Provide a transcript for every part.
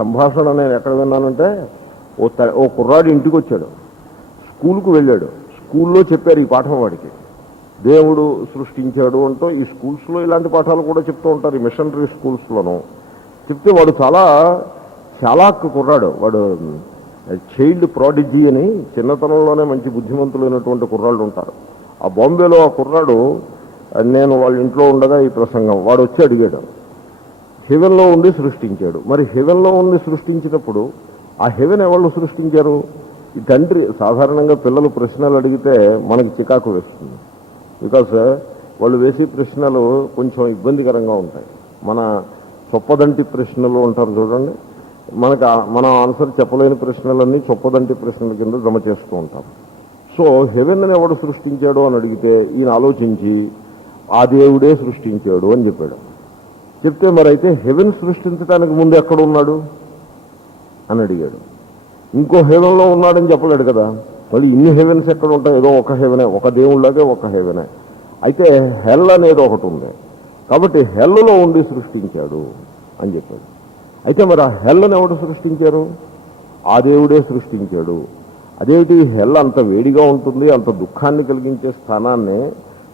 సంభాషణ నేను ఎక్కడ విన్నానంటే ఓ కుర్రాడు ఇంటికి వచ్చాడు, స్కూల్కు వెళ్ళాడు. స్కూల్లో చెప్పారు ఈ పాఠం వాడికి, దేవుడు సృష్టించాడు అంటూ. ఈ స్కూల్స్లో ఇలాంటి పాఠాలు కూడా చెప్తూ ఉంటారు, ఈ మిషనరీ స్కూల్స్లోనూ చెప్తే. వాడు చాలా చాలాక్ కుర్రాడు, వాడు చైల్డ్ ప్రాడిజీ అని చిన్నతనంలోనే మంచి బుద్ధిమంతులైనటువంటి కుర్రాళ్ళు ఉంటారు. ఆ బాంబేలో ఆ కుర్రాడు, నేను వాళ్ళ ఇంట్లో ఉండగా ఈ ప్రసంగం, వాడు వచ్చి అడిగాడు, హెవెన్లో ఉండి సృష్టించాడు. మరి హెవెన్లో ఉండి సృష్టించినప్పుడు ఆ హెవెన్ ఎవరు సృష్టించారు? ఈ తండ్రి. సాధారణంగా పిల్లలు ప్రశ్నలు అడిగితే మనకి చికాకు వేస్తుంది, బికాస్ వాళ్ళు వేసే ప్రశ్నలు కొంచెం ఇబ్బందికరంగా ఉంటాయి. మన చొప్పదంటి ప్రశ్నలు ఉంటారు చూడండి, మన ఆన్సర్ చెప్పలేని ప్రశ్నలన్నీ చొప్పదంటి ప్రశ్నల కింద జమ చేస్తూ ఉంటాం. సో హెవెన్ ఎవడు సృష్టించాడు అని అడిగితే ఈయన ఆలోచించి ఆ దేవుడే సృష్టించాడు అని చెప్పాడు. చెప్తే మరి అయితే హెవెన్ సృష్టించడానికి ముందు ఎక్కడ ఉన్నాడు అని అడిగాడు. ఇంకో హెవెన్లో ఉన్నాడని చెప్పలేడు కదా. మళ్ళీ ఇన్ని హెవెన్స్ ఎక్కడ ఉంటాయి? ఏదో ఒక హెవెనే, ఒక దేవుళ్ళదే ఒక హెవెనే. అయితే హెల్ అనేది ఒకటి ఉంది, కాబట్టి హెల్లో ఉండి సృష్టించాడు అని చెప్పాడు. అయితే మరి ఆ హెల్ని ఎవడు సృష్టించారు? ఆ దేవుడే సృష్టించాడు. అదేమిటి, హెల్ అంత వేడిగా ఉంటుంది, అంత దుఃఖాన్ని కలిగించే స్థానాన్ని,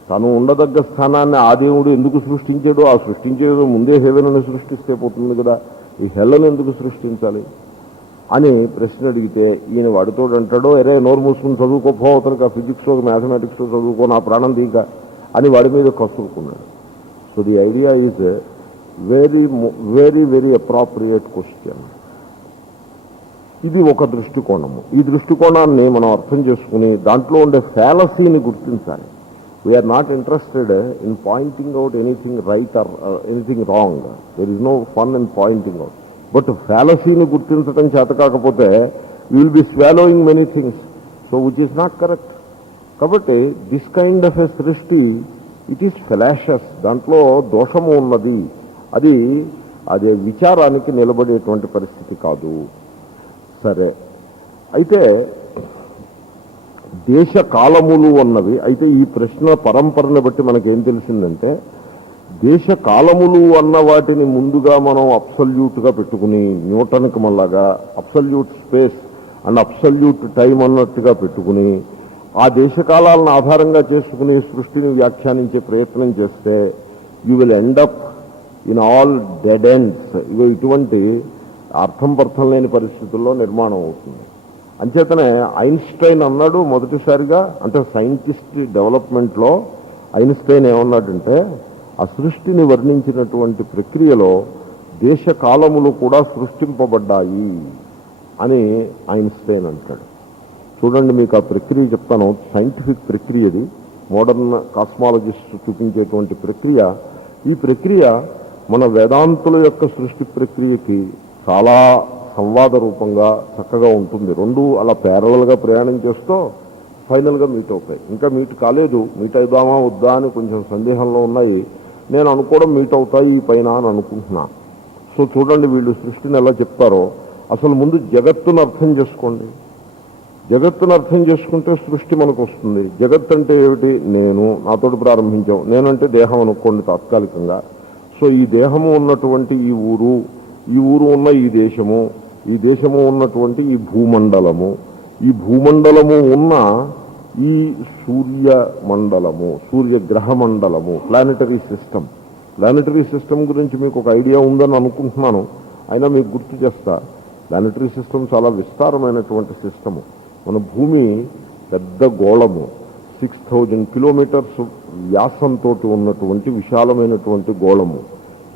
తను ఉండదగ్గ స్థానాన్ని ఆ దేవుడు ఎందుకు సృష్టించాడు? ఆ సృష్టించేది ముందే హెవెన్ని సృష్టిస్తే పోతుంది కదా, ఈ హెల్లను ఎందుకు సృష్టించాలి అని ప్రశ్న అడిగితే ఈయన వాడితో అంటాడో, అరే నోరు మూసుకుని చదువుకోపోతారు కదా, ఫిజిక్స్ మ్యాథమెటిక్స్ చదువుకో, నా ప్రాణం తీక అని వాడి మీద కసురుకున్నాడు. So the idea is very very very appropriate question. ఇది ఒక దృష్టికోణము. ఈ దృష్టికోణాన్ని మనం అర్థం చేసుకుని దాంట్లో ఉండే ఫ్యాలసీని గుర్తించాలి. We are not interested in pointing out anything right or anything wrong. There is no fun in pointing out. But ఫ్యాలసీని గుర్తించడం చేత కాకపోతే you will be swallowing many things, so which is not correct. కాబట్టి దిస్ కైండ్ ఆఫ్ ఎ సృష్టి it is ఫెలాషస్, దాంట్లో దోషము ఉన్నది, అదే విచారానికి నిలబడేటువంటి పరిస్థితి కాదు. సరే, అయితే దేశ కాలములు అన్నవి, అయితే ఈ ప్రశ్న పరంపరను బట్టి మనకేం తెలిసిందంటే, దేశ కాలములు అన్న వాటిని ముందుగా మనం అబ్సల్యూట్గా పెట్టుకుని, న్యూటన్కి మళ్ళాగా absolute space and absolute time అన్నట్టుగా పెట్టుకుని, ఆ దేశకాలాలను ఆధారంగా చేసుకుని సృష్టిని వ్యాఖ్యానించే ప్రయత్నం చేస్తే you will end up in all dead ends. ఇటువంటి అర్థం పర్థం లేని పరిస్థితుల్లో నిర్మాణం అవుతుంది. అంచేతనే ఐన్స్టైన్ అన్నాడు మొదటిసారిగా, అంటే సైంటిస్ట్ డెవలప్మెంట్లో ఐన్స్టైన్ ఏమన్నాడంటే, ఆ సృష్టిని వర్ణించినటువంటి ప్రక్రియలో దేశ కాలములు కూడా సృష్టింపబడ్డాయి అని ఐన్స్టైన్ అంటాడు. చూడండి, మీకు ఆ ప్రక్రియ చెప్తాను. సైంటిఫిక్ ప్రక్రియది, మోడర్న్ కాస్మాలజిస్ట్ చూపించేటువంటి ప్రక్రియ. ఈ ప్రక్రియ మన వేదాంతుల యొక్క సృష్టి ప్రక్రియకి చాలా సంవాద రూపంగా చక్కగా ఉంటుంది. రెండు అలా ప్యారలల్గా ప్రయాణం చేస్తూ ఫైనల్గా మీట్ అవుతాయి. ఇంకా మీట్ కాలేదు, మీట్ అవుదామా వద్దా అని కొంచెం సందేహంలో ఉన్నాయి. నేను అనుకోవడం మీట్ అవుతాయి ఈ పైన అని అనుకుంటున్నా. సో చూడండి, వీళ్ళు సృష్టిని ఎలా చెప్తారో. అసలు ముందు జగత్తును అర్థం చేసుకోండి. జగత్తును అర్థం చేసుకుంటే సృష్టి మనకు వస్తుంది. జగత్ అంటే ఏమిటి? నేను, నాతోటి ప్రారంభించాం. నేనంటే దేహం అనుకోండి తాత్కాలికంగా. సో ఈ దేహము ఉన్నటువంటి ఈ ఊరు ఉన్న ఈ దేశము ఉన్నటువంటి ఈ భూమండలము, ఈ భూమండలము ఉన్న ఈ సూర్యమండలము, సూర్యగ్రహ మండలము, ప్లానెటరీ సిస్టమ్ గురించి మీకు ఒక ఐడియా ఉందని అనుకుంటున్నాను. అయినా మీకు గుర్తు చేస్తా, ప్లానెటరీ సిస్టమ్ చాలా విస్తారమైనటువంటి సిస్టము. మన భూమి పెద్ద గోళము, 6000 కిలోమీటర్స్ వ్యాసంతో ఉన్నటువంటి విశాలమైనటువంటి గోళము.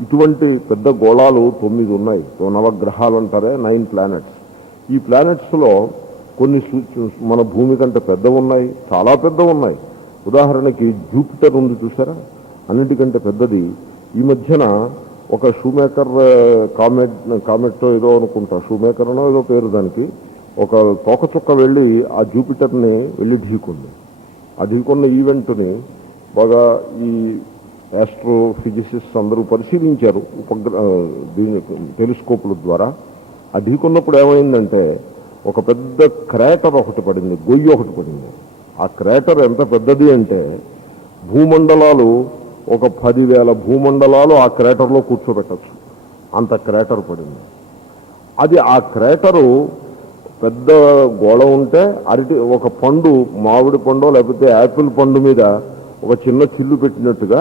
ఇటువంటి పెద్ద గోళాలు 9 ఉన్నాయి. నవగ్రహాలు అంటారే, 9 ప్లానెట్స్. ఈ ప్లానెట్స్లో కొన్ని మన భూమి కంటే పెద్దవి ఉన్నాయి, చాలా పెద్దవి ఉన్నాయి. ఉదాహరణకి జూపిటర్ ఉంది చూసారా, అన్నిటికంటే పెద్దది. ఈ మధ్యన ఒక షూమేకర్ కామెట్ ఏదో అనుకుంటా, షూమేకర్ అనో ఏదో పేరు దానికి, ఒక తోకచుక్క వెళ్ళి ఆ జూపిటర్ని వెళ్ళి ఢీకుంది. ఆ ఢీకొన్న ఈవెంట్ని బాగా ఈ ఆస్ట్రోఫిజిసిస్ట్ అందరూ పరిశీలించారు టెలిస్కోపుల ద్వారా. ఆ ఢీకొన్నప్పుడు ఏమైందంటే, ఒక పెద్ద క్రాటర్ ఒకటి పడింది, గొయ్యి ఒకటి పడింది. ఆ క్రాటర్ ఎంత పెద్దది అంటే, భూమండలాలు ఒక 10,000 భూమండలాలు ఆ క్రాటర్లో కూర్చోబెట్టచ్చు, అంత క్రాటర్ పడింది. అది ఆ క్రేటరు పెద్ద గోళం ఉంటే ఒక పండు, మామిడి పండు లేకపోతే యాపిల్ పండు మీద ఒక చిన్న చిల్లు పెట్టినట్టుగా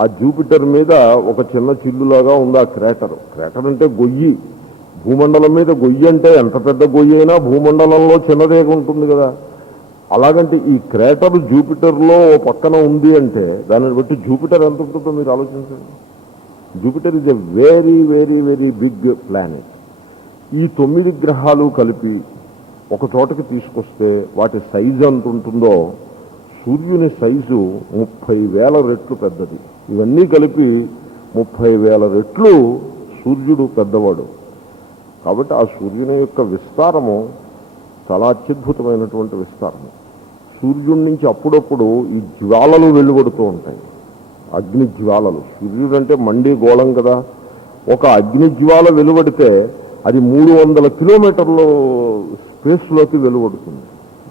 ఆ జూపిటర్ మీద ఒక చిన్న చిల్లులాగా ఉంది ఆ క్రేటర్. క్రేటర్ అంటే గొయ్యి. భూమండలం మీద గొయ్యి అంటే ఎంత పెద్ద గొయ్యి అయినా భూమండలంలో చిన్నదేగా ఉంటుంది కదా. అలాగంటే ఈ క్రేటర్ జూపిటర్లో ఓ పక్కన ఉంది అంటే దానిని బట్టి జూపిటర్ ఎంత ఉంటుందో మీరు ఆలోచించండి. Jupiter is a very very very big planet. ఈ 9 గ్రహాలు కలిపి ఒక చోటకి తీసుకొస్తే వాటి సైజు ఎంత ఉంటుందో సూర్యుని సైజు 30,000 రెట్లు పెద్దది. ఇవన్నీ కలిపి 30,000 రెట్లు సూర్యుడు పెద్దవాడు. కాబట్టి ఆ సూర్యుని యొక్క విస్తారము చాలా అత్యద్భుతమైనటువంటి విస్తారము. సూర్యుడి నుంచి అప్పుడప్పుడు ఈ జ్వాలలు వెలువడుతూ ఉంటాయి, అగ్ని జ్వాలలు. సూర్యుడు అంటే మండి గోళం కదా. ఒక అగ్ని జ్వాల వెలువడితే అది 300 కిలోమీటర్ల స్పేస్లోకి వెలువడుతుంది.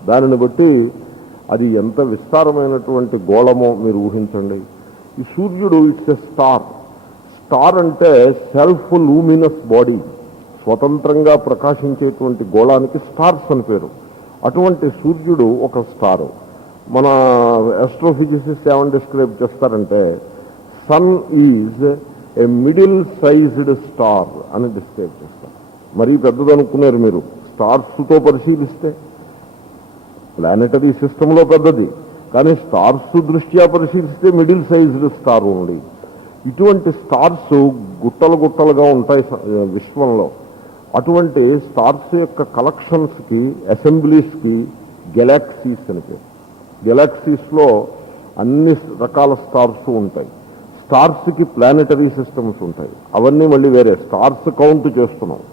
దానిని బట్టి అది ఎంత విస్తారమైనటువంటి గోళమో మీరు ఊహించండి. ఈ సూర్యుడు ఇట్స్ ఎ స్టార్. స్టార్ అంటే సెల్ఫ్ లూమినస్ బాడీ, స్వతంత్రంగా ప్రకాశించేటువంటి గోళానికి స్టార్స్ అని పేరు. అటువంటి సూర్యుడు ఒక స్టారు. మన ఆస్ట్రోఫిజిసిస్ట్ ఏమని డిస్క్రైబ్ చేస్తారంటే sun is a middle sized star అని డిస్క్రైబ్ చేస్తారు. మరీ పెద్దదనుకున్నారు మీరు. స్టార్స్తో పరిశీలిస్తే ప్లానెటరీ సిస్టంలో పెద్దది, కానీ స్టార్స్ దృష్ట్యా పరిశీలిస్తే మిడిల్ సైజ్డ్ స్టార్ ఉంది. ఇటువంటి స్టార్స్ గుట్టలు గుట్టలుగా ఉంటాయి విశ్వంలో. అటువంటి స్టార్స్ యొక్క కలెక్షన్స్కి, అసెంబ్లీస్కి గెలాక్సీస్ అని పేరు. గెలాక్సీస్లో అన్ని రకాల స్టార్స్ ఉంటాయి. స్టార్స్కి ప్లానెటరీ సిస్టమ్స్ ఉంటాయి. అవన్నీ మళ్ళీ వేరే స్టార్స్ కౌంట్ చేస్తున్నాం.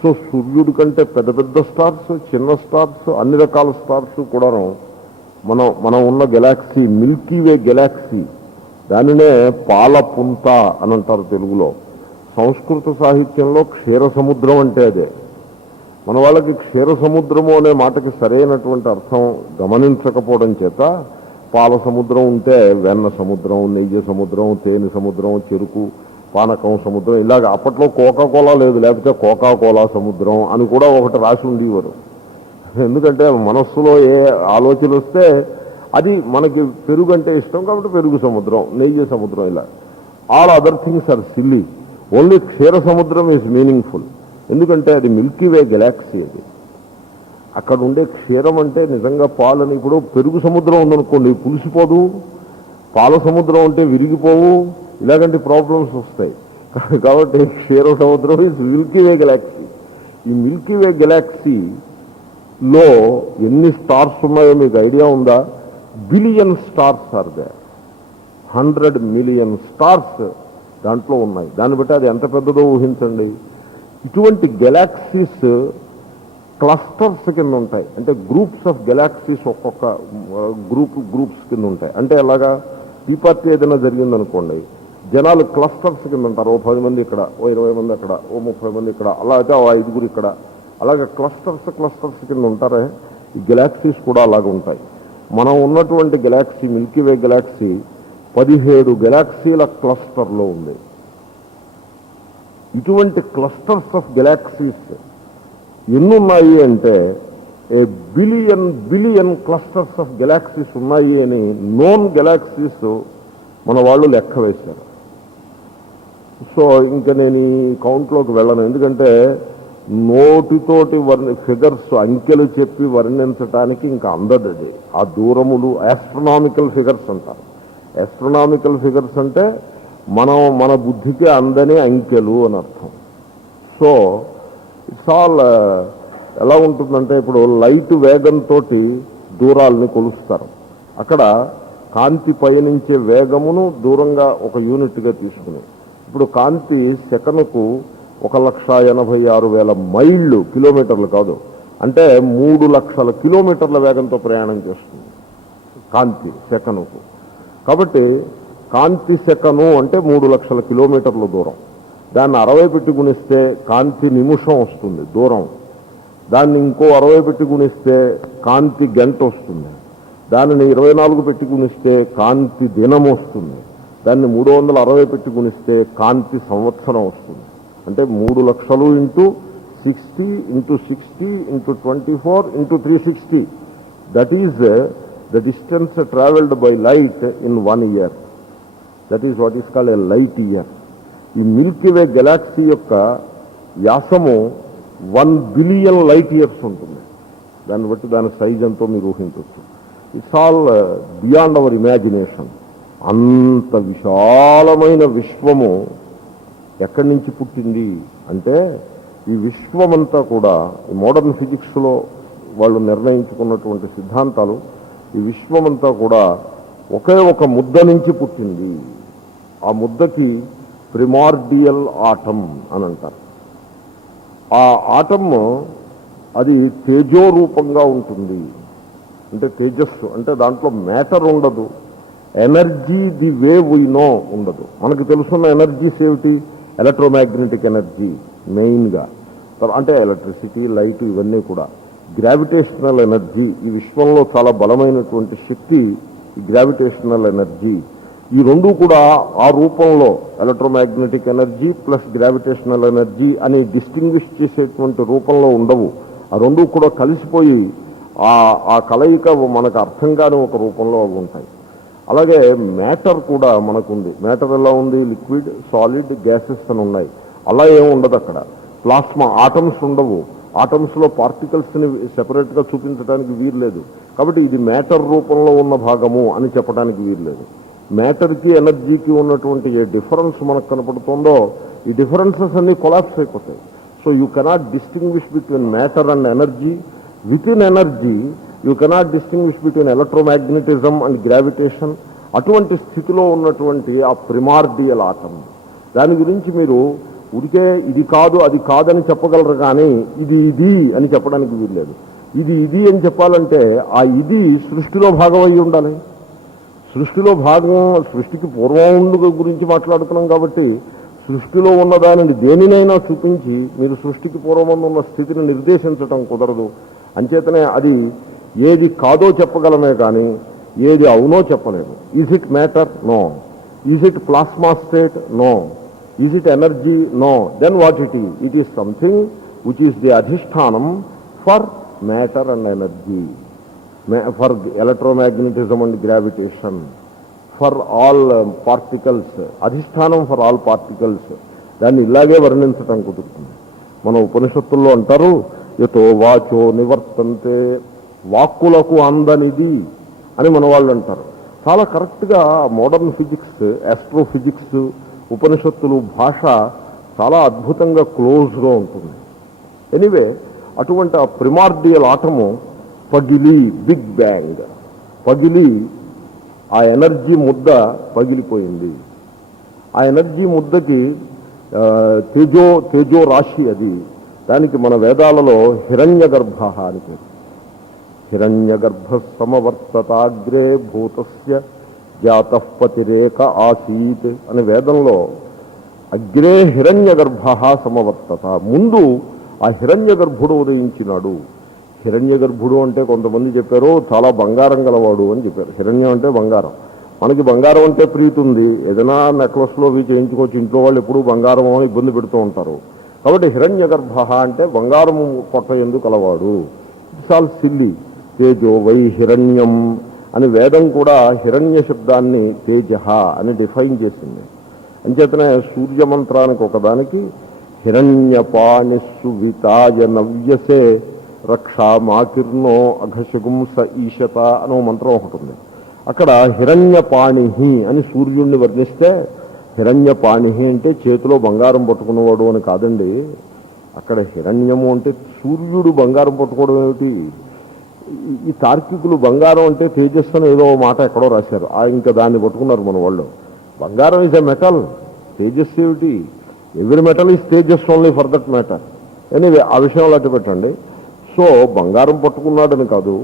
సో సూర్యుడి కంటే పెద్ద పెద్ద స్టార్స్, చిన్న స్టార్స్, అన్ని రకాల స్టార్స్ కూడాను మనం ఉన్న గెలాక్సీ మిల్కీ వే గెలాక్సీ, దానినే పాలపుంత అని అంటారు తెలుగులో. సంస్కృత సాహిత్యంలో క్షీర సముద్రం అంటే అదే. మన వాళ్ళకి క్షీర సముద్రము అనే మాటకి సరైనటువంటి అర్థం గమనించకపోవడం చేత పాల సముద్రం ఉంటే వెన్న సముద్రం, నెయ్యి సముద్రం, తేనె సముద్రం, చెరుకు పానకం సముద్రం, ఇలాగ. అప్పట్లో కోకా కోలా లేదు, లేకపోతే కోకా కోలా సముద్రం అని కూడా ఒకటి రాసి ఉండేవారు. ఎందుకంటే మనస్సులో ఏ ఆలోచన వస్తే అది మనకి పెరుగు అంటే ఇష్టం కాబట్టి పెరుగు సముద్రం, నెయ్యి సముద్రం, ఇలా. All other things are silly. Only క్షీర సముద్రం ఈజ్ మీనింగ్ఫుల్. ఎందుకంటే అది మిల్కీ వే గెలాక్సీ. అది అక్కడ ఉండే క్షీరం అంటే నిజంగా పాలని. ఇప్పుడు పెరుగు సముద్రం ఉందనుకోండి, పులిసిపోదు. పాల సముద్రం అంటే విరిగిపోవు. ఇలాగంటి ప్రాబ్లమ్స్ వస్తాయి. కాబట్టి క్షీర సముద్రం ఈజ్ మిల్కీ వే గెలాక్సీ. ఈ మిల్కీ వే గెలాక్సీలో ఎన్ని స్టార్స్ ఉన్నాయో మీకు ఐడియా ఉందా? Billion stars are there. 100 million stars దాంట్లో ఉన్నాయి. దాన్ని బట్టి అది ఎంత పెద్దదో ఊహించండి. ఇటువంటి గెలాక్సీస్ క్లస్టర్స్ కింద ఉంటాయి. అంటే గ్రూప్స్ ఆఫ్ గెలాక్సీస్ ఒక్కొక్క గ్రూప్స్ కింద ఉంటాయి. అంటే అలాగా టీ పార్టీ ఏదైనా జరిగిందనుకోండి, జనాలు క్లస్టర్స్ కింద ఉంటారు. ఓ 10 మంది ఇక్కడ, ఓ 20 మంది అక్కడ, ఓ 30 మంది ఇక్కడ, అలా అయితే ఓ 5 ఇక్కడ, అలాగే క్లస్టర్స్ కింద ఉంటారే. ఈ గెలాక్సీస్ కూడా అలాగ ఉంటాయి. మనం ఉన్నటువంటి గెలాక్సీ మిల్కీ వే గెలాక్సీ 17 గెలాక్సీల క్లస్టర్లో ఉంది. ఇటువంటి క్లస్టర్స్ ఆఫ్ గెలాక్సీస్ ఎన్నున్నాయి అంటే ఏ బిలియన్ క్లస్టర్స్ ఆఫ్ గెలాక్సీస్ ఉన్నాయి అని నోన్ గెలాక్సీస్ మన వాళ్ళు లెక్క వేశారు. సో ఇంకా నేను ఈ కౌంట్లోకి వెళ్ళను. ఎందుకంటే నోటితోటి ఫిగర్స్, అంకెలు చెప్పి వర్ణించడానికి ఇంకా అందదది. ఆ దూరములు ఆస్ట్రనామికల్ ఫిగర్స్ అంటారు. ఆస్ట్రనామికల్ ఫిగర్స్ అంటే మన బుద్ధికి అందని అంకెలు అని అర్థం. సో ఇట్స్ ఆల్ ఎలా ఉంటుందంటే, ఇప్పుడు లైట్ వేగంతో దూరాలని కొలుస్తారు. అక్కడ కాంతి పయనించే వేగమును దూరంగా ఒక యూనిట్గా తీసుకుని, ఇప్పుడు కాంతి సెకనుకు 1,86,000 మైళ్ళు, కిలోమీటర్లు కాదు, అంటే 3 లక్షల కిలోమీటర్ల వేగంతో ప్రయాణం చేస్తుంది కాంతి సెకనుకు. కాబట్టి కాంతి సెకను అంటే 3 లక్షల కిలోమీటర్ల దూరం. దాన్ని 60 పెట్టి గుణిస్తే కాంతి నిమిషం వస్తుంది దూరం. దాన్ని ఇంకో 60 పెట్టి గుణిస్తే కాంతి గంట వస్తుంది. దానిని 24 పెట్టి గుణిస్తే కాంతి దినం వస్తుంది. దాన్ని 360 పెట్టి గుణిస్తే కాంతి సంవత్సరం వస్తుంది. అంటే 3 లక్షలు into 60 into 60 into 24 into 360. That is the distance travelled by light in 1 year. That is what is called a light year. ఈ మిల్కీ వే గెలాక్సీ యొక్క వ్యాసము 1 బిలియన్ లైట్ ఇయర్స్ ఉంటుంది. దాన్ని బట్టి దాని సైజ్ ఎంతో మీరు ఊహించవచ్చు. It's all beyond our imagination. అంత విశాలమైన విశ్వము ఎక్కడి నుంచి పుట్టింది అంటే, ఈ విశ్వమంతా కూడా ఈ మోడర్న్ ఫిజిక్స్లో వాళ్ళు నిర్ణయించుకున్నటువంటి సిద్ధాంతాలు, ఈ విశ్వమంతా కూడా ఒకే ఒక ముద్ద నుంచి పుట్టింది. ఆ ముద్దకి ప్రిమార్డియల్ ఆటమ్ అని అంటారు. ఆ ఆటమ్ అది తేజో రూపంగా ఉంటుంది. అంటే తేజస్సు అంటే దాంట్లో మ్యాటర్ ఉండదు, energy the way we know ఉండదు. మనకు తెలుసున్న ఎనర్జీస్ ఏమిటి? ఎలక్ట్రోమాగ్నెటిక్ ఎనర్జీ మెయిన్గా, అంటే ఎలక్ట్రిసిటీ, లైట్, ఇవన్నీ కూడా. గ్రావిటేషనల్ ఎనర్జీ, ఈ విశ్వంలో చాలా బలమైనటువంటి శక్తి ఈ గ్రావిటేషనల్ ఎనర్జీ. ఈ రెండు కూడా ఆ రూపంలో electromagnetic energy plus gravitational energy అని డిస్టింగ్విష్ చేసేటువంటి రూపంలో ఉండవు. ఆ రెండు కూడా కలిసిపోయి ఆ కలయిక మనకు అర్థం కాని ఒక రూపంలో ఉంటాయి. అలాగే మ్యాటర్ కూడా మనకుంది. మ్యాటర్ ఎలా ఉంది? లిక్విడ్, సాలిడ్, గ్యాసెస్ అని ఉన్నాయి. అలా ఏమి ఉండదు అక్కడ. ప్లాస్మా, ఆటమ్స్ ఉండవు. ఆటమ్స్లో పార్టికల్స్ని సెపరేట్గా చూపించడానికి వీల్లేదు. కాబట్టి ఇది మ్యాటర్ రూపంలో ఉన్న భాగము అని చెప్పడానికి వీల్లేదు. మ్యాటర్కి ఎనర్జీకి ఉన్నటువంటి ఏ డిఫరెన్స్ మనకు కనపడుతుందో ఈ డిఫరెన్సెస్ అన్నీ కొలాప్స్ అయిపోతాయి. So you cannot distinguish between matter and energy. With in energy you cannot distinguish between electromagnetism and gravitation. అటువంటి స్థితిలో ఉన్నటువంటి ఆ ప్రిమార్డియల్ ఆటమ్, దాని గురించి మీరు ఉడికే ఇది కాదు అది కాదని చెప్పగలరు, కానీ ఇది అని చెప్పడానికి వీల్లేదు. ఇది అని చెప్పాలంటే ఆ ఇది సృష్టిలో భాగం అయి ఉండాలి. సృష్టిలో భాగం, సృష్టికి పూర్వం గురించి మాట్లాడుతున్నాం కాబట్టి సృష్టిలో ఉన్న దానిని దేనినైనా చూపించి మీరు సృష్టికి పూర్వం ఉన్న స్థితిని నిర్దేశించటం కుదరదు. అంచేతనే అది ఏది కాదో చెప్పగలమే కానీ ఏది అవునో చెప్పలేము. Is it matter? No. Is it plasma state? No. Is it energy? No. Then what it is? It is something which is the అధిష్టానం for matter and energy, for electromagnetism and gravitation, for all particles. అధిష్టానం for all particles. దాన్ని ఇలాగే వర్ణించటం కుదురుతుంది. మన ఉపనిషత్తుల్లో అంటారు, యతో వాచో నివర్తంతే, వాక్కులకు అందనిది అని మన వాళ్ళు అంటారు. చాలా కరెక్ట్గా మోడర్న్ ఫిజిక్స్, ఆస్ట్రోఫిజిక్స్, ఉపనిషత్తులు, భాష చాలా అద్భుతంగా క్లోజ్గా ఉంటుంది. ఎనీవే, అటువంటి ఆ ప్రిమార్డియల్ ఆటము పగిలి, బిగ్ బ్యాంగ్ పగిలి, ఆ ఎనర్జీ ముద్ద పగిలిపోయింది. ఆ ఎనర్జీ ముద్దకి తేజో రాశి అది. దానికి మన వేదాలలో హిరణ్య గర్భ అని పేరు. హిరణ్య గర్భ సమవర్తతాగ్రే భూతస్య జాతః పతిరేక ఆసీత్ అని వేదంలో అగ్రే హిరణ్య గర్భ సమవర్తత, ముందు ఆ హిరణ్య గర్భుడు ఉదయించినాడు. హిరణ్య గర్భుడు అంటే కొంతమంది చెప్పారు చాలా బంగారం గలవాడు అని చెప్పారు. హిరణ్యం అంటే బంగారం. మనకి బంగారం అంటే ప్రీతి ఉంది. ఏదైనా నెక్లెస్లో అవి చేయించుకోవచ్చు. ఇంట్లో వాళ్ళు ఎప్పుడూ బంగారం అని ఇబ్బంది పెడుతూ ఉంటారు. కాబట్టి హిరణ్య గర్భ అంటే బంగారము పొట్ట ఎందుకు కలవాడు. It's all silly. తేజో వై హిరణ్యం అని వేదం కూడా హిరణ్య శబ్దాన్ని తేజ అని డిఫైన్ చేసింది. అంచేతనే సూర్యమంత్రానికి ఒకదానికి హిరణ్యపాణిస్సు వితాయ నవ్యసే రక్షా మాకిర్నో అఘశగుం స ఈశత అనో మంత్రం ఒకటి ఉంది. అక్కడ హిరణ్యపాణి అని సూర్యుడిని వర్ణిస్తే, హిరణ్యపాణి అంటే చేతిలో బంగారం పట్టుకున్నవాడు అని కాదండి. అక్కడ హిరణ్యము అంటే సూర్యుడు బంగారం పట్టుకోవడం ఏమిటి? ఈ తార్కికులు బంగారం అంటే తేజస్సు అని ఏదో మాట ఎక్కడో రాశారు. ఇంకా దాన్ని పట్టుకున్నారు మన వాళ్ళు. బంగారం ఈజ్ ఎ మెటల్, తేజస్సు ఏమిటి? Every metal is Tejas only for that matter. Anyway, ఆ విషయంలో అట్టు పెట్టండి. సో బంగారం పట్టుకున్నాడని కాదు,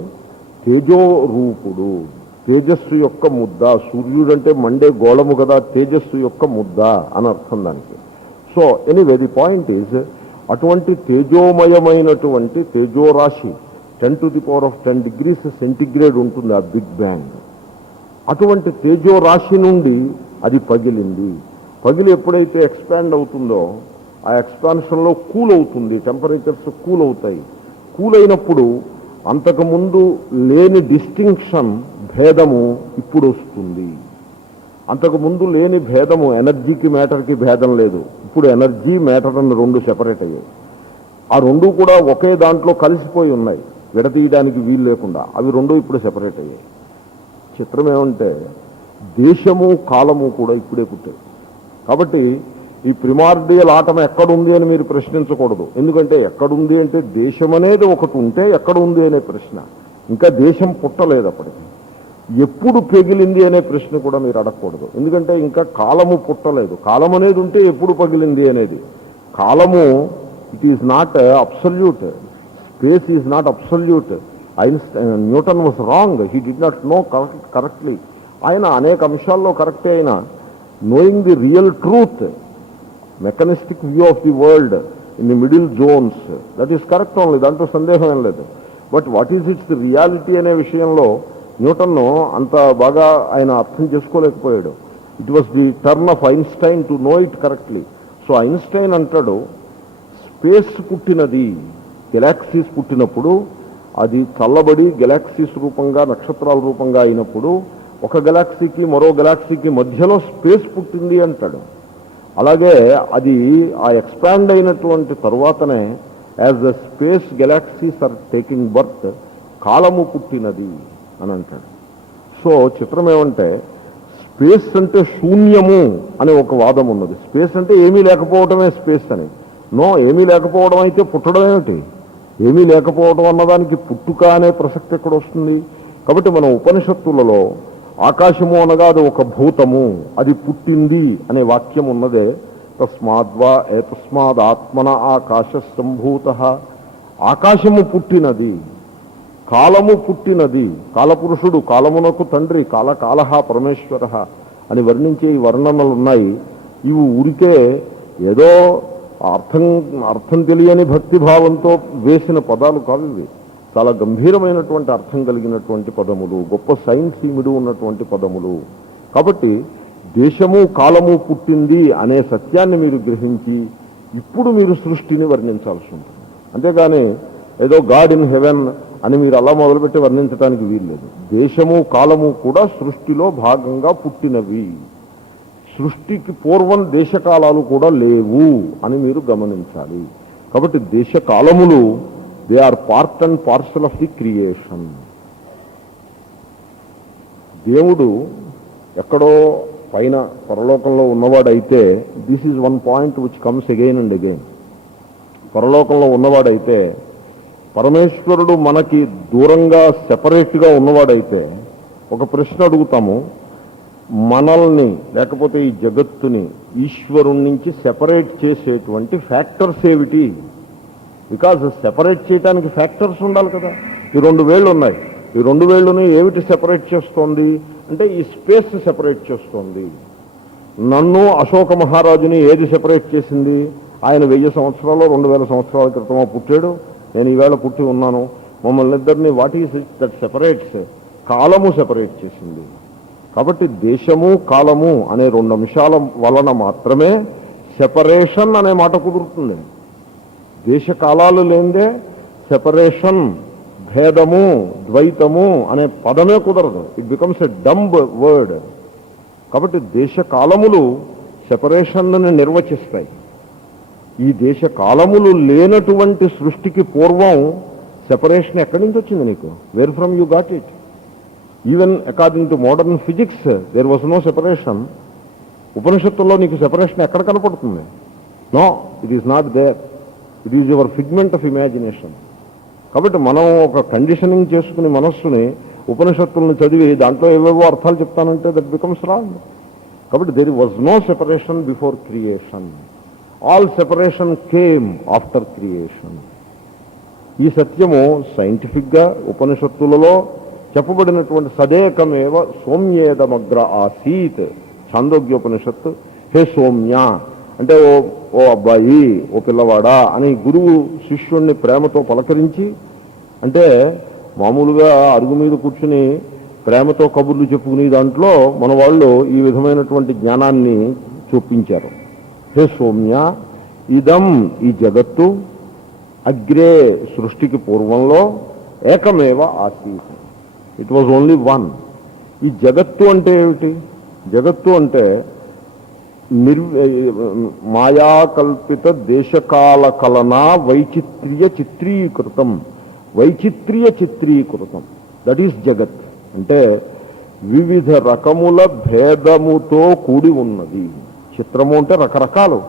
తేజో రూపుడు, తేజస్సు యొక్క ముద్ద. సూర్యుడు అంటే మండే గోళము కదా, తేజస్సు యొక్క ముద్ద అని అర్థం దానికి. So anyway, the point is, అటువంటి తేజోమయమైనటువంటి తేజోరాశి 10⁻10 degrees సెంటిగ్రేడ్ ఉంటుంది ఆ బిగ్ బ్యాంగ్. అటువంటి తేజోరాశి నుండి అది పగిలింది. పగిలి ఎప్పుడైతే ఎక్స్పాండ్ అవుతుందో ఆ ఎక్స్పాన్షన్లో కూల్ అవుతుంది, టెంపరేచర్స్ కూల్ అవుతాయి. కూల్ అయినప్పుడు అంతకుముందు లేని డిస్టింక్షన్, భేదము ఇప్పుడు వస్తుంది. అంతకుముందు లేని భేదము, ఎనర్జీకి మ్యాటర్కి భేదం లేదు. ఇప్పుడు ఎనర్జీ, మ్యాటర్ అని రెండు సెపరేట్ అయ్యాయి. ఆ రెండు కూడా ఒకే దాంట్లో కలిసిపోయి ఉన్నాయి, విడతీయడానికి వీలు లేకుండా. అవి రెండు ఇప్పుడు సెపరేట్ అయ్యాయి. చిత్రం ఏమంటే దేశము కాలము కూడా ఇప్పుడే పుట్టాయి. కాబట్టి ఈ ప్రిమార్డియల్ ఆటం ఎక్కడుంది అని మీరు ప్రశ్నించకూడదు. ఎందుకంటే ఎక్కడుంది అంటే దేశం అనేది ఒకటి ఉంటే ఎక్కడ ఉంది అనే ప్రశ్న. ఇంకా దేశం పుట్టలేదు అప్పటికి. ఎప్పుడు పెగిలింది అనే ప్రశ్న కూడా మీరు అడగకూడదు. ఎందుకంటే ఇంకా కాలము పుట్టలేదు. కాలం అనేది ఉంటే ఎప్పుడు పగిలింది అనేది. కాలము it is not absolute, space is not absolute. Newton was wrong, he did not know correctly. ఆయన అనేక అంశాల్లో కరెక్టే. అయినా knowing the real truth, mechanistic view of the world in the middle zones, that is correct only, దాంట్లో సందేహం ఏం లేదు. But what is its reality అనే విషయంలో న్యూటన్ను అంత బాగా ఆయన అర్థం చేసుకోలేకపోయాడు. It was the turn of Einstein to know it correctly. So Einstein అంటాడు, స్పేస్ పుట్టినది, గెలాక్సీస్ పుట్టినప్పుడు అది చల్లబడి గెలాక్సీస్ రూపంగా, నక్షత్రాల రూపంగా అయినప్పుడు ఒక గెలాక్సీకి మరో గెలాక్సీకి మధ్యలో స్పేస్ పుట్టింది అంటాడు. అలాగే అది ఆ ఎక్స్పాండ్ అయినటువంటి తరువాతనే as the space galaxies are taking birth, కాలము పుట్టినది అని అంటాడు. సో చిత్రం ఏమంటే స్పేస్ అంటే శూన్యము అనే ఒక వాదం ఉన్నది. స్పేస్ అంటే ఏమీ లేకపోవడమే స్పేస్ అని. నో, ఏమీ లేకపోవడం అయితే పుట్టడం ఏమిటి? ఏమీ లేకపోవడం అన్నదానికి పుట్టుక అనే ప్రసక్తి ఎక్కడ వస్తుంది? కాబట్టి మన ఉపనిషత్తులలో ఆకాశము అనగా అది ఒక భూతము, అది పుట్టింది అనే వాక్యం ఉన్నదే. తస్మాద్వా ఏతస్మాద్ ఆత్మన ఆకాశ సంభూత. ఆకాశము పుట్టినది, కాలము పుట్టినది. కాలపురుషుడు, కాలమునకు తండ్రి, కాలహ పరమేశ్వర అని వర్ణించే ఈ వర్ణనలు ఉన్నాయి. ఇవి ఊరికే ఏదో అర్థం తెలియని భక్తిభావంతో వేసిన పదాలు కావు. ఇవి చాలా గంభీరమైనటువంటి అర్థం కలిగినటువంటి పదములు, గొప్ప సైన్స్ ఇమిడి ఉన్నటువంటి పదములు. కాబట్టి దేశము కాలము పుట్టింది అనే సత్యాన్ని మీరు గ్రహించి ఇప్పుడు మీరు సృష్టిని వర్ణించాల్సి ఉంటుంది. అంతేగాని ఏదో గాడ్ ఇన్ హెవెన్ అని మీరు అలా మొదలుపెట్టి వర్ణించడానికి వీల్లేదు. దేశము కాలము కూడా సృష్టిలో భాగంగా పుట్టినవి. సృష్టికి పూర్వం దేశకాలాలు కూడా లేవు అని మీరు గమనించాలి. కాబట్టి దేశకాలములు they are part and parcel of the creation. దేవుడు ఎక్కడో పైన పరలోకంలో ఉన్నవాడైతే, this is one point which comes again and again. పరలోకంలో ఉన్నవాడైతే, పరమేశ్వరుడు మనకి దూరంగా సెపరేట్గా ఉన్నవాడైతే ఒక ప్రశ్న అడుగుతాము, మనల్ని లేకపోతే ఈ జగత్తుని ఈశ్వరుడి నుంచి సెపరేట్ చేసేటువంటి ఫ్యాక్టర్స్ ఏమిటి? బికాజ్ సెపరేట్ చేయడానికి ఫ్యాక్టర్స్ ఉండాలి కదా. ఈ రెండు వేళ్ళు ఉన్నాయి, ఈ రెండు వేళ్ళని ఏమిటి సెపరేట్ చేస్తోంది అంటే ఈ స్పేస్ సెపరేట్ చేస్తోంది. నన్ను అశోక మహారాజుని ఏది సెపరేట్ చేసింది? ఆయన 1000 సంవత్సరాలు 2000 సంవత్సరాల క్రితమో పుట్టాడు, నేను ఈవేళ పుట్టి ఉన్నాను. మమ్మల్ని ఇద్దరిని what is it that separates? కాలము సెపరేట్ చేసింది. కాబట్టి దేశము కాలము అనే రెండు అంశాల వలన మాత్రమే సెపరేషన్ అనే మాట కుదురుతుంది. దేశ కాలాలు లేదే సెపరేషన్, భేదము, ద్వైతము అనే పదమే కుదరదు. It becomes a dumb word. కాబట్టి దేశ కాలములు సెపరేషన్ను నిర్వచిస్తాయి. ఈ దేశ కాలములు లేనటువంటి సృష్టికి పూర్వం సెపరేషన్ ఎక్కడి నుంచి వచ్చింది నీకు? Where from you got it? Even according to modern physics there was no separation. ఉపనిషత్తుల్లో నీకు సెపరేషన్ ఎక్కడ కనపడుతుంది? No, it is not there. It is your figment of imagination. కాబట్టి మనం ఒక కండిషనింగ్ చేసుకుని మనస్సుని ఉపనిషత్తులను చదివి దాంట్లో ఏవేవో అర్థాలు చెప్తానంటే దట్ బికమ్స్ రాంగ్. కాబట్టి there was no separation before creation. All separation came after creation. ఈ సత్యము సైంటిఫిక్గా ఉపనిషత్తులలో చెప్పబడినటువంటి సదేకమేవ సౌమ్యేదమగ్ర ఆసీత్ ఛాందోగ్యోపనిషత్తు. హే సౌమ్య అంటే ఓ అబ్బాయి, ఓ పిల్లవాడా అని గురువు శిష్యుణ్ణి ప్రేమతో పలకరించి, అంటే మామూలుగా అరుగు మీద కూర్చుని ప్రేమతో కబుర్లు చెప్పుకునే దాంట్లో మన వాళ్ళు ఈ విధమైనటువంటి జ్ఞానాన్ని చూపించారు. హే సౌమ్య ఇదం ఈ జగత్తు అగ్రే సృష్టికి పూర్వంలో ఏకమేవ ఆసీత్. It was only one. ఈ జగత్తు అంటే ఏమిటి? జగత్తు అంటే మాయాకల్పిత దేశకాల కలనా వైచిత్ర్య చిత్రీకృతం. వైచిత్ర్య చిత్రీకృతం, దట్ ఈస్ జగత్. అంటే వివిధ రకముల భేదముతో కూడి ఉన్నది. చిత్రము అంటే రకరకాలు,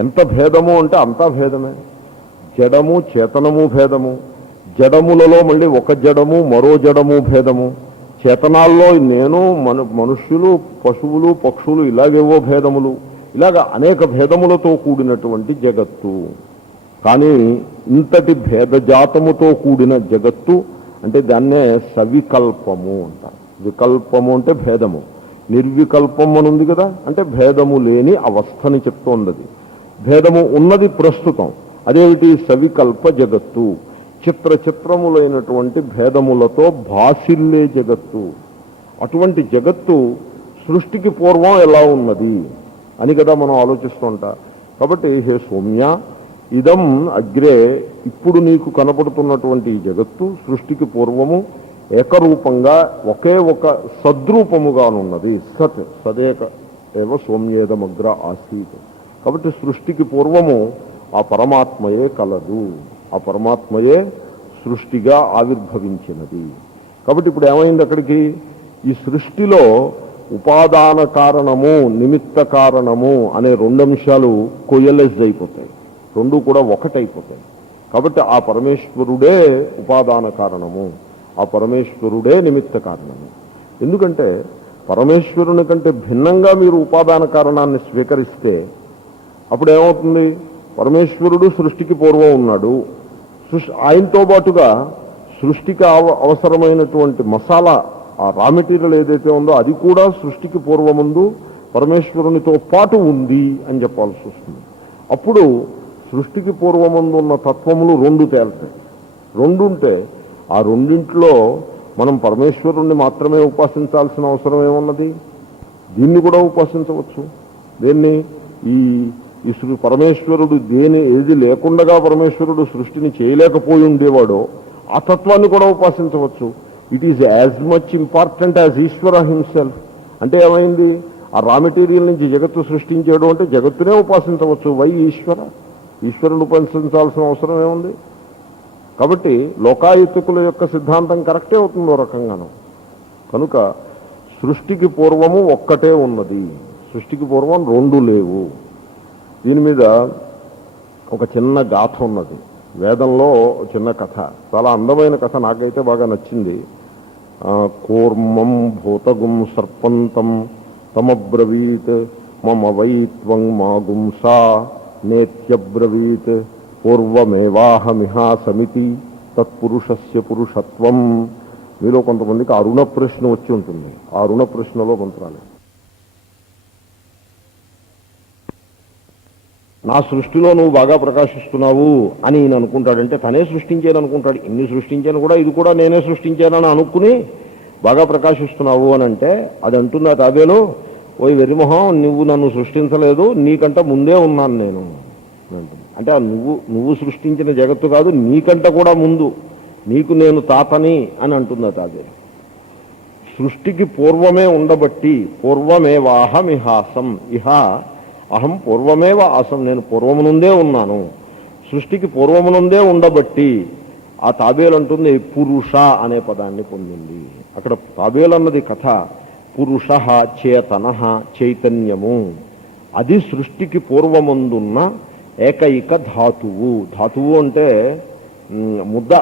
ఎంత భేదము అంటే అంతా భేదమే. జడము చేతనము భేదము, జడములలో మళ్ళీ ఒక జడము మరో జడము భేదము, చేతనాల్లో నేను మనుష్యులు పశువులు పక్షులు ఇలాగేవో భేదములు, ఇలాగ అనేక భేదములతో కూడినటువంటి జగత్తు. కానీ ఇంతటి భేదజాతముతో కూడిన జగత్తు అంటే దాన్నే సవికల్పము అంటారు. వికల్పము అంటే భేదము, నిర్వికల్పం అని ఉంది కదా, అంటే భేదము లేని అవస్థని చెప్తోంది. భేదము ఉన్నది ప్రస్తుతం, అదేమిటి? సవికల్ప జగత్తు. చిత్రములైనటువంటి భేదములతో భాసిల్లే జగత్తు. అటువంటి జగత్తు సృష్టికి పూర్వం ఎలా ఉన్నది అని కదా మనం ఆలోచిస్తూ ఉంటాం. కాబట్టి హే సౌమ్య, ఇదం అగ్రే, ఇప్పుడు నీకు కనపడుతున్నటువంటి ఈ జగత్తు సృష్టికి పూర్వము ఏకరూపంగా ఒకే ఒక సద్రూపముగానున్నది. సదేక ఏవ సౌమ్యేదమగ్ర ఆసీత్. కాబట్టి సృష్టికి పూర్వము ఆ పరమాత్మయే కలదు, ఆ పరమాత్మయే సృష్టిగా ఆవిర్భవించినది. కాబట్టి ఇప్పుడు ఏమైంది అక్కడికి? ఈ సృష్టిలో ఉపాదాన కారణము నిమిత్త కారణము అనే రెండు అంశాలు కొయ్యలెస్ అయిపోతాయి, రెండు కూడా ఒకటైపోతాయి. కాబట్టి ఆ పరమేశ్వరుడే ఉపాదాన కారణము, ఆ పరమేశ్వరుడే నిమిత్త కారణము. ఎందుకంటే పరమేశ్వరుని కంటే భిన్నంగా మీరు ఉపాదాన కారణాన్ని స్వీకరిస్తే అప్పుడు ఏమవుతుంది? పరమేశ్వరుడు సృష్టికి పూర్వం ఉన్నాడు, ఆయనతో పాటుగా సృష్టికి అవసరమైనటువంటి మసాలా, ఆ రా మెటీరియల్ ఏదైతే ఉందో అది కూడా సృష్టికి పూర్వముందు పరమేశ్వరునితో పాటు ఉంది అని చెప్పాల్సి వస్తుంది. అప్పుడు సృష్టికి పూర్వముందు ఉన్న తత్వములు రెండు తేలుతాయి. రెండు ఉంటే ఆ రెండింటిలో మనం పరమేశ్వరుణ్ణి మాత్రమే ఉపాసించాల్సిన అవసరం ఏమున్నది? దీన్ని కూడా ఉపాసించవచ్చు. దేన్ని? ఈ పరమేశ్వరుడు ఏది లేకుండా పరమేశ్వరుడు సృష్టిని చేయలేకపోయి ఉండేవాడో ఆ తత్వాన్ని కూడా ఉపాసించవచ్చు. It is as much important as Ishwara himself. అంటే ఏమైంది? ఆ రా మెటీరియల్ నుంచి జగత్తు సృష్టించాడు అంటే జగత్తునే ఉపాసించవచ్చు. వై ఈశ్వరుని ఉపాసించాల్సిన అవసరం ఏముంది? కాబట్టి లోకాయుతుకుల యొక్క సిద్ధాంతం కరెక్టే అవుతుందో రకంగాను. కనుక సృష్టికి పూర్వము ఒక్కటే ఉన్నది, సృష్టికి పూర్వం రెండు లేవు. దీని మీద ఒక చిన్న గాథ ఉన్నది వేదంలో, చిన్న కథ, చాలా అందమైన కథ, నాకైతే బాగా నచ్చింది. కూర్మం భూతగుం సర్పంతం తమబ్రవీత్ మమ వైత్వం మా గుంసా నేత్యబ్రవీత్ పూర్వమేవాహమిహాసమితి తత్పురుషస్య పురుషత్వం. మీలో కొంతమందికి అరుణ ప్రశ్న వచ్చి ఉంటుంది. ఆ అరుణ ప్రశ్నలో మంత్రాలు, నా సృష్టిలో నువ్వు బాగా ప్రకాశిస్తున్నావు అని ఈయన అనుకుంటాడంటే తనే సృష్టించాను అనుకుంటాడు. ఇన్ని సృష్టించాను కూడా, ఇది కూడా నేనే సృష్టించానని అనుకుని బాగా ప్రకాశిస్తున్నావు అని అంటే అది అంటున్నా తాబేలో, ఓయ్ వెరిమొహం, నువ్వు నన్ను సృష్టించలేదు, నీకంట ముందే ఉన్నాను నేను అంటుంది. అంటే నువ్వు సృష్టించిన జగత్తు కాదు, నీకంట కూడా ముందు, నీకు నేను తాతని అని అంటుందా తాబే. సృష్టికి పూర్వమే ఉండబట్టి పూర్వమేవాహమిహాసం, ఇహ అహం పూర్వమేవ ఆసం, నేను పూర్వమునుందే ఉన్నాను, సృష్టికి పూర్వమునుందే ఉండబట్టి ఆ తాబేలు అంటుంది పురుష అనే పదాన్ని పొందింది. అక్కడ తాబేలు అన్నది కథ పురుష చేతన చైతన్యము, అది సృష్టికి పూర్వముందున్న ఏకైక ధాతువు. ధాతువు అంటే ముద్ద,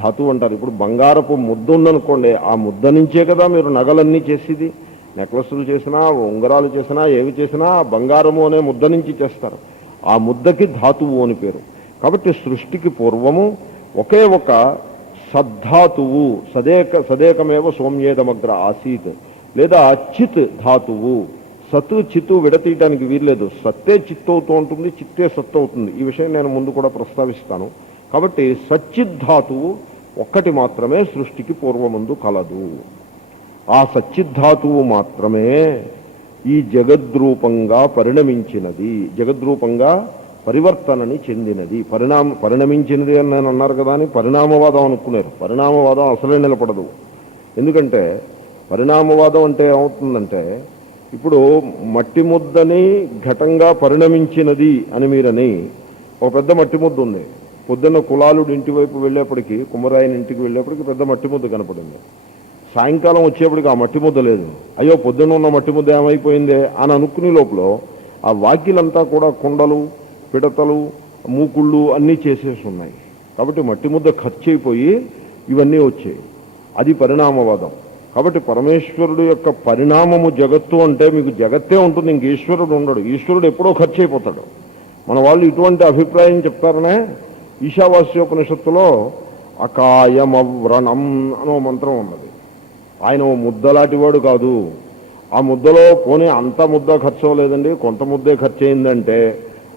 ధాతువు అంటారు. ఇప్పుడు బంగారపు ముద్ద ఉందనుకోండి, ఆ ముద్ద నుంచే కదా మీరు నగలన్నీ చేసేది. నెక్లెస్లు చేసినా ఉంగరాలు చేసినా ఏవి చేసినా బంగారము అనే ముద్ద నుంచి చేస్తారు. ఆ ముద్దకి ధాతువు అని పేరు. కాబట్టి సృష్టికి పూర్వము ఒకే ఒక సద్ధాతువు, సదేకమేవ సౌమ్యేదమగ్ర ఆసీత్, లేదా చిత్ ధాతువు. సత్తు చిత్తు విడతీయడానికి వీల్లేదు, సత్తే చిత్తు అవుతూ ఉంటుంది, చిత్తే సత్తు అవుతుంది. ఈ విషయం నేను ముందు కూడా ప్రస్తావిస్తాను. కాబట్టి సచ్చిద్ధాతువు ఒక్కటి మాత్రమే సృష్టికి పూర్వముందు కలదు. ఆ సచ్చిద్ధాతువు మాత్రమే ఈ జగద్రూపంగా పరిణమించినది, జగద్రూపంగా పరివర్తనని చెందినది. పరిణమించినది అని నేను అన్నారు కదా అని పరిణామవాదం అనుకున్నారు. పరిణామవాదం అసలే నిలబడదు. ఎందుకంటే పరిణామవాదం అంటే ఏమవుతుందంటే, ఇప్పుడు మట్టి ముద్దని ఘటంగా పరిణమించినది అని మీరని, ఒక పెద్ద మట్టి ముద్ద ఉంది. పొద్దున్న కులాలుడి ఇంటి వైపు వెళ్ళేప్పటికీ, కుమ్మరాయని ఇంటికి వెళ్ళేప్పటికీ పెద్ద మట్టి ముద్ద కనపడింది. సాయంకాలం వచ్చేప్పటికి ఆ మట్టి ముద్ద లేదు. అయ్యో పొద్దున్న ఉన్న మట్టి ముద్ద ఏమైపోయిందే అని అనుకునే లోపల ఆ వాకిలంతా కూడా కుండలు, పిడతలు, మూకుళ్ళు అన్నీ చేసేసి ఉన్నాయి. కాబట్టి మట్టి ముద్ద ఖర్చు అయిపోయి ఇవన్నీ వచ్చాయి. అది పరిణామవాదం. కాబట్టి పరమేశ్వరుడు యొక్క పరిణామము జగత్తు అంటే మీకు జగత్తే ఉంటుంది, ఇంక ఈశ్వరుడు ఉండడు. ఈశ్వరుడు ఎప్పుడో ఖర్చు అయిపోతాడు. మన వాళ్ళు ఇటువంటి అభిప్రాయం చెప్తారనే ఈశావాస్యోపనిషత్తులో అకాయమవ్రణం అనో మంత్రం ఉన్నది. ఆయన ఓ ముద్దలాంటివాడు కాదు. ఆ ముద్దలో పోనీ అంత ముద్ద ఖర్చు అవ్వలేదండి, కొంత ముద్దే ఖర్చు అయిందంటే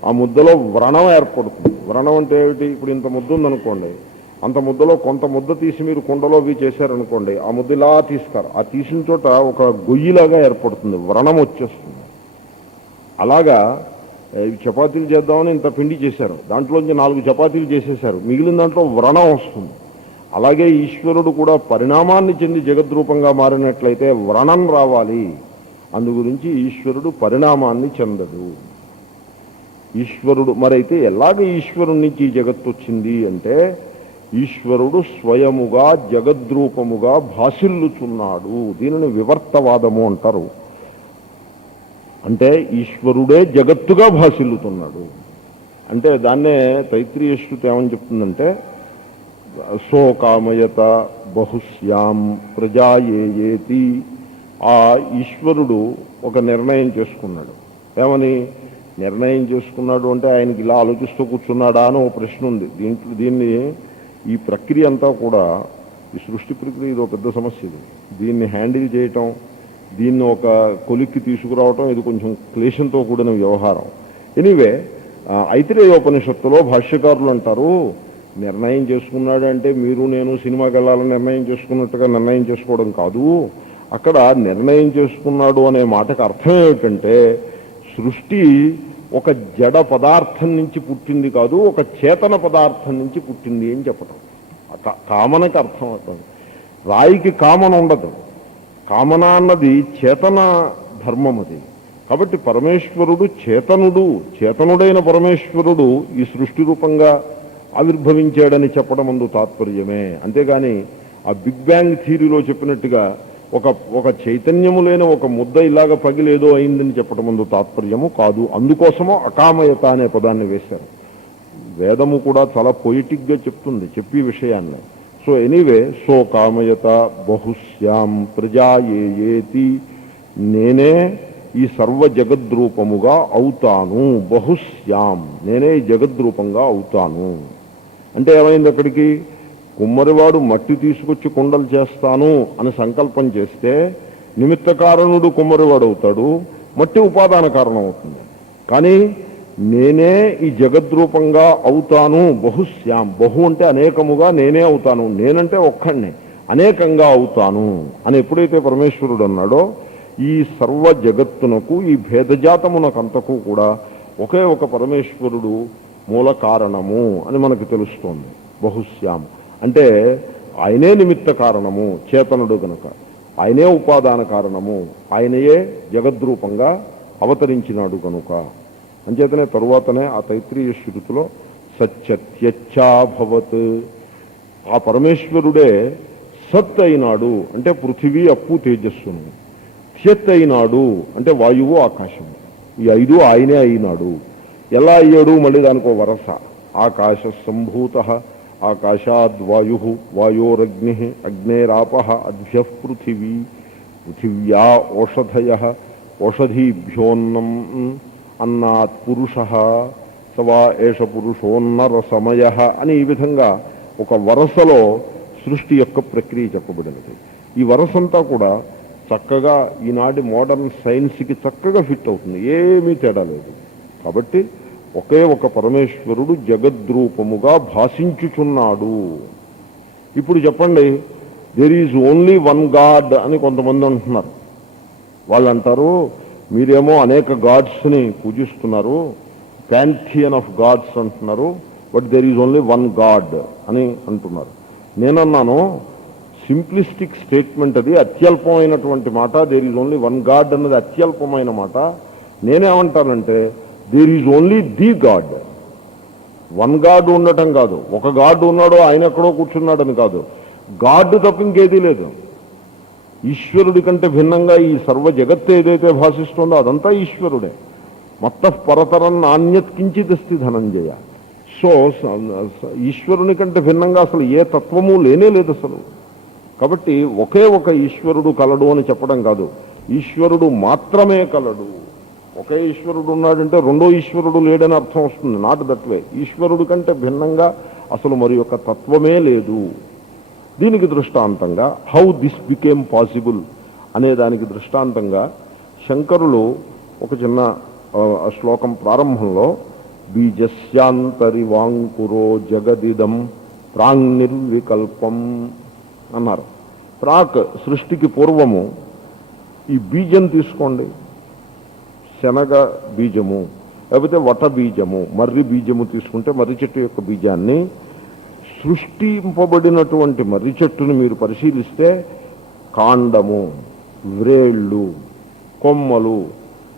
ఆ ముద్దలో వ్రణం ఏర్పడుతుంది. వ్రణం అంటే ఏమిటి? ఇప్పుడు ఇంత ముద్ద ఉందనుకోండి, అంత ముద్దలో కొంత ముద్ద తీసి మీరు కుండలో అవి చేశారనుకోండి, ఆ ముద్ద ఇలా తీస్తారు. ఆ తీసిన చోట ఒక గొయ్యిలాగా ఏర్పడుతుంది, వ్రణం వచ్చేస్తుంది. అలాగా చపాతీలు చేద్దామని ఇంత పిండి చేశారు, దాంట్లోంచి 4 చపాతీలు చేసేశారు, మిగిలిన దాంట్లో వ్రణం వస్తుంది. అలాగే ఈశ్వరుడు కూడా పరిణామాన్ని చెంది జగద్రూపంగా మారినట్లయితే వ్రణం రావాలి. అందు గురించి ఈశ్వరుడు పరిణామాన్ని చెందడు. ఈశ్వరుడు మరైతే ఎలాగ ఈశ్వరుడి నుంచి ఈ జగత్తు వచ్చింది అంటే, ఈశ్వరుడు స్వయముగా జగద్రూపముగా భాసిల్లుచున్నాడు. దీనిని వివర్తవాదము అంటారు. అంటే ఈశ్వరుడే జగత్తుగా భాసిల్లుతున్నాడు. అంటే దాన్నే తైత్రీయ శృతి ఏమని చెప్తుందంటే, సోకామయత బహుశ్యాం ప్రజాయేతి. ఆ ఈశ్వరుడు ఒక నిర్ణయం చేసుకున్నాడు. ఏమని నిర్ణయం చేసుకున్నాడు అంటే, ఆయనకి ఇలా ఆలోచిస్తూ కూర్చున్నాడా అని ఒక ప్రశ్న ఉంది. దీన్ని ఈ ప్రక్రియ అంతా కూడా, ఈ సృష్టి ప్రక్రియ ఇది ఒక పెద్ద సమస్య. దీన్ని హ్యాండిల్ చేయటం, దీన్ని ఒక కొలిక్కి తీసుకురావటం, ఇది కొంచెం క్లేశంతో కూడిన వ్యవహారం. ఎనీవే, ఐతిరేయోపనిషత్తులో భాష్యకారులు అంటారు, నిర్ణయం చేసుకున్నాడు అంటే మీరు నేను సినిమాకి వెళ్ళాలని నిర్ణయం చేసుకున్నట్టుగా నిర్ణయం చేసుకోవడం కాదు. అక్కడ నిర్ణయం చేసుకున్నాడు అనే మాటకు అర్థం ఏమిటంటే, సృష్టి ఒక జడ పదార్థం నుంచి పుట్టింది కాదు, ఒక చేతన పదార్థం నుంచి పుట్టింది అని చెప్పటం. కామనకి అర్థం అవుతుంది. రాయికి కామన ఉండదు. కామన అన్నది చేతన ధర్మం అది. కాబట్టి పరమేశ్వరుడు చేతనుడు, చేతనుడైన పరమేశ్వరుడు ఈ సృష్టి రూపంగా ఆవిర్భవించాడని చెప్పడం అందు తాత్పర్యమే. అంతేగాని ఆ బిగ్ బ్యాంగ్ థియరీలో చెప్పినట్టుగా ఒక చైతన్యము లేని ఒక ముద్ద ఇలాగ పగిలేదో అయిందని చెప్పడం అందు తాత్పర్యము కాదు. అందుకోసమో అకామయత అనే పదాన్ని వేశారు. వేదము కూడా చాలా పొయిటిక్గా చెప్తుంది చెప్పి విషయాన్ని. సో ఎనీవే, సో కామయత బహుశ్యాం ప్రజాయేతి, నేనే ఈ సర్వ జగద్రూపముగా అవుతాను. బహుశ్యాం, నేనే ఈ జగద్రూపంగా అవుతాను అంటే ఏమైంది? అక్కడికి కుమ్మరివాడు మట్టి తీసుకొచ్చి కుండలు చేస్తాను అని సంకల్పం చేస్తే నిమిత్త కారణుడు కుమ్మరివాడు అవుతాడు, మట్టి ఉపాదాన కారణం అవుతుంది. కానీ నేనే ఈ జగద్రూపంగా అవుతాను. బహుశ్యాం, బహు అంటే అనేకముగా నేనే అవుతాను. నేనంటే ఒక్కడినే, అనేకంగా అవుతాను అని ఎప్పుడైతే పరమేశ్వరుడు అన్నాడో, ఈ సర్వ జగత్తునకు, ఈ భేదజాతమునకంతకు కూడా ఒకే ఒక పరమేశ్వరుడు మూల కారణము అని మనకు తెలుస్తోంది. బహుశ్యాం అంటే ఆయనే నిమిత్త కారణము, చేతనుడు గనక ఆయనే ఉపాదాన కారణము, ఆయనయే జగద్రూపంగా అవతరించినాడు కనుక. అంచేతనే తరువాతనే ఆ తైత్రీయ శృతిలో సత్యత్యచ్చాభవత్, ఆ పరమేశ్వరుడే సత్ అయినాడు అంటే పృథివీ, అప్పు, తేజస్సును. త్యత్ అయినాడు అంటే వాయువు, ఆకాశము. ఈ 5 ఆయనే అయినాడు. ఎలా అయ్యాడు? మళ్ళీ దానికో వరస. ఆకాశ సంభూత, ఆకాశాద్వాయు, వాయోరగ్ని, అగ్నేరాప, అద్భ్య పృథివీ, పృథివ్యా ఓషధయ, ఓషధీభ్యోన్నం, అన్నాత్ పురుష, సవా ఏష పురుషోన్నర సమయ అని ఈ విధంగా ఒక వరసలో సృష్టి యొక్క ప్రక్రియ చెప్పబడినది. ఈ వరసంతా కూడా చక్కగా ఈనాటి మోడర్న్ సైన్స్కి చక్కగా ఫిట్ అవుతుంది, ఏమీ తేడా లేదు. కాబట్టి ఒకే ఒక పరమేశ్వరుడు జగద్రూపముగా భాషించుచున్నాడు. ఇప్పుడు చెప్పండి, there is only one God అని కొంతమంది అంటున్నారు. వాళ్ళు అంటారు, మీరేమో అనేక గాడ్స్ని పూజిస్తున్నారు, ప్యాంథియన్ ఆఫ్ గాడ్స్ అంటున్నారు, but there is only one God అని అంటున్నారు. నేనన్నాను సింప్లిస్టిక్ స్టేట్మెంట్, అది అత్యల్పమైనటువంటి మాట. There is only one God అన్నది అత్యల్పమైన మాట. నేనేమంటానంటే there is only the God. One God ఉండటం కాదు, ఒక గాడ్ ఉన్నాడో ఆయన ఎక్కడో కూర్చున్నాడని కాదు, గాడ్ తప్ప ఇంకేదీ లేదు. ఈశ్వరుడి కంటే భిన్నంగా ఈ సర్వ జగత్తు ఏదైతే భాషిస్తుందో అదంతా ఈశ్వరుడే. మత్తః పరతరం నాణ్యత్ కించిదస్తి ధనంజయ. సో ఈశ్వరుని కంటే భిన్నంగా అసలు ఏ తత్వము లేనే లేదు అసలు. కాబట్టి ఒకే ఒక ఈశ్వరుడు కలడు అని చెప్పడం కాదు, ఈశ్వరుడు మాత్రమే కలడు. ఒకే ఈశ్వరుడు ఉన్నాడంటే రెండో ఈశ్వరుడు లేడని అర్థం వస్తుంది. Not that way. ఈశ్వరుడు కంటే భిన్నంగా అసలు మరి యొక్క తత్వమే లేదు. దీనికి దృష్టాంతంగా హౌ దిస్ బికేమ్ పాసిబుల్ అనే దానికి దృష్టాంతంగా శంకరులు ఒక చిన్న శ్లోకం ప్రారంభంలో బీజస్యాంతరి వాంకురో జగదిదం ప్రాంగ్నిర్వికల్పం అన్నారు. ప్రాక్ సృష్టికి పూర్వము ఈ బీజం తీసుకోండి, శనగ బీజము లేకపోతే వట బీజము, మర్రి బీజము తీసుకుంటే మర్రి చెట్టు యొక్క బీజాన్ని, సృష్టింపబడినటువంటి మర్రి చెట్టును మీరు పరిశీలిస్తే కాండము, వ్రేళ్ళు, కొమ్మలు,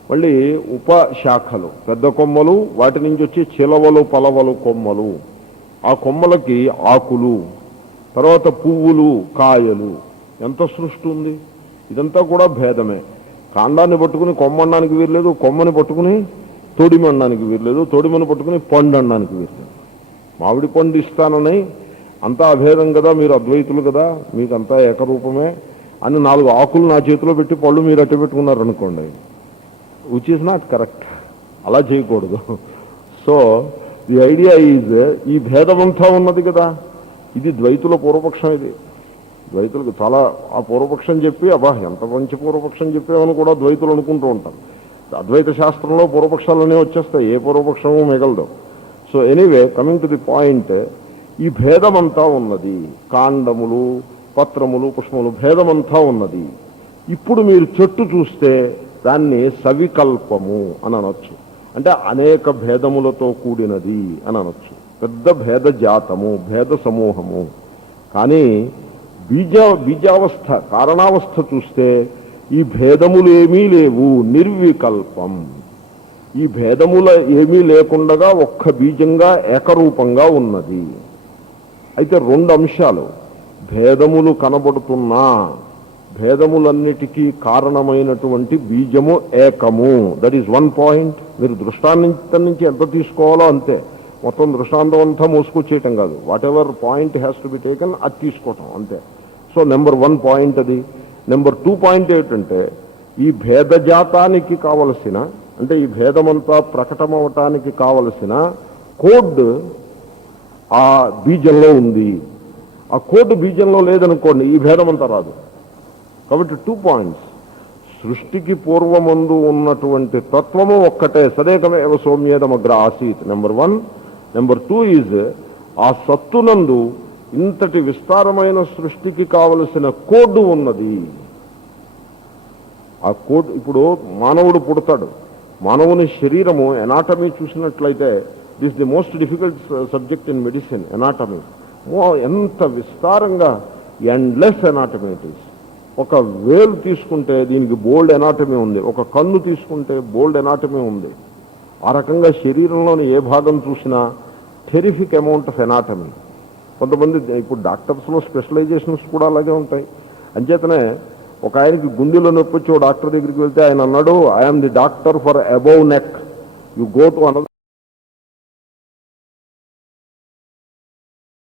మళ్ళీ ఉపశాఖలు, పెద్ద కొమ్మలు, వాటి నుంచి వచ్చే చిలవలు పలవలు కొమ్మలు, ఆ కొమ్మలకి ఆకులు, తర్వాత పువ్వులు, కాయలు, ఎంత సృష్టి ఉంది. ఇదంతా కూడా భేదమే. కాండాన్ని పట్టుకుని కొమ్మనడానికి వీర్లేదు, కొమ్మని పట్టుకుని తొడిమనడానికి వీర్లేదు, తొడిమని పట్టుకుని పండు అనడానికి వీర్లేదు. మామిడి పండు ఇస్తానని అంతా అభేదం కదా, మీరు అద్వైతులు కదా, మీకంతా ఏకరూపమే అని 4 ఆకులు నా చేతిలో పెట్టి పళ్ళు మీరు అట్టు పెట్టుకున్నారనుకోండి, విచ్ ఈజ్ నాట్ కరెక్ట్. అలా చేయకూడదు. సో ది ఐడియా ఈజ్ ఈ భేదమంతా ఉన్నది కదా. ఇది ద్వైతుల పూర్వపక్షం. ఇది ద్వైతులకు చాలా ఆ పూర్వపక్షం చెప్పి అబ్బా ఎంత మంచి పూర్వపక్షం చెప్పామని కూడా ద్వైతులు అనుకుంటూ ఉంటారు. అద్వైత శాస్త్రంలో పూర్వపక్షాలనే వచ్చేస్తాయి, ఏ పూర్వపక్షము మిగలదు. So anyway, coming to the point, ఈ భేదమంతా ఉన్నది. కాండములు, పత్రములు, పుష్పములు, భేదమంతా ఉన్నది. ఇప్పుడు మీరు చెట్టు చూస్తే దాన్ని సవికల్పము అని అనొచ్చు. అంటే అనేక భేదములతో కూడినది అని అనొచ్చు. పెద్ద భేద జాతము, భేద సమూహము. కానీ బీజావస్థ, కారణావస్థ చూస్తే ఈ భేదములు ఏమీ లేవు, నిర్వికల్పం. ఈ భేదముల ఏమీ లేకుండా ఒక్క బీజంగా ఏకరూపంగా ఉన్నది. అయితే 2 అంశాలు, భేదములు కనబడుతున్నా భేదములన్నిటికీ కారణమైనటువంటి బీజము ఏకము. That is 1 point. మీరు దృష్టాంతం నుంచి ఎంత తీసుకోవాలో అంతే, మొత్తం దృష్టాంతం అంతా మోసుకొచ్చేయటం కాదు. What ever point has to be taken అది తీసుకోవటం అంతే. సో నెంబర్ 1 పాయింట్ అది. నెంబర్ 2 పాయింట్ ఏమిటంటే ఈ భేదజాతానికి కావలసిన, అంటే ఈ భేదమంతా ప్రకటమవటానికి కావలసిన కోడ్ ఆ బీజంలో ఉంది. ఆ కోడ్ బీజంలో లేదనుకోండి, ఈ భేదమంతా రాదు. కాబట్టి 2 పాయింట్స్. సృష్టికి పూర్వమందు ఉన్నటువంటి తత్వము ఒక్కటే, సదేకమేవ సౌమ్యేదమగ్ర ఆసీత్. నెంబర్ 1. నెంబర్ 2 ఈజ్ ఆ సత్తునందు ఇంతటి విస్తారమైన సృష్టికి కావలసిన కోడ్ ఉన్నది. ఆ కోడ్, ఇప్పుడు మానవుడు పుడతాడు, మానవుని శరీరము ఎనాటమీ చూసినట్లయితే this the most difficult subject in medicine, anatomy. ఎంత విస్తారంగా ఎండ్లెస్ ఎనాటమీ ఇట్ ఈస్. ఒక వేలు తీసుకుంటే దీనికి బోల్డ్ ఎనాటమీ ఉంది, ఒక కన్ను తీసుకుంటే బోల్డ్ ఎనాటమీ ఉంది. ఆ రకంగా శరీరంలోని ఏ భాగం చూసినా టెరిఫిక్ అమౌంట్ ఆఫ్ ఎనాటమీ. కొంతమంది ఇప్పుడు డాక్టర్స్లో స్పెషలైజేషన్స్ కూడా అలాగే ఉంటాయి. అంచేతనే ఒక ఆయనకి గుండెలో నొప్పి వచ్చి డాక్టర్ దగ్గరికి వెళ్తే ఆయన అన్నాడు, I'm the doctor for above neck, you go to another